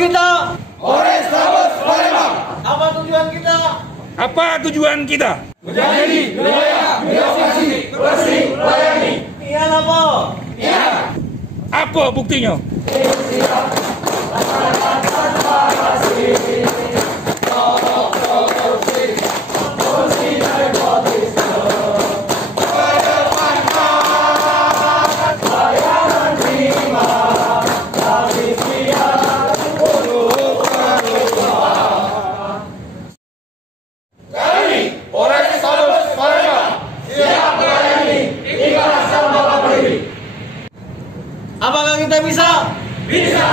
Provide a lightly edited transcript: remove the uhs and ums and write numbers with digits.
kita? Polrestabes Palembang. Apa tujuan kita? Apa tujuan kita? Menjadi wilayah birokrasi bersih melayani. Iya apa? Ya. Apa buktinya? Polrestabes Palembang siap melayani ikhlas dan bangga berdiri. Apakah kita bisa? Bisa.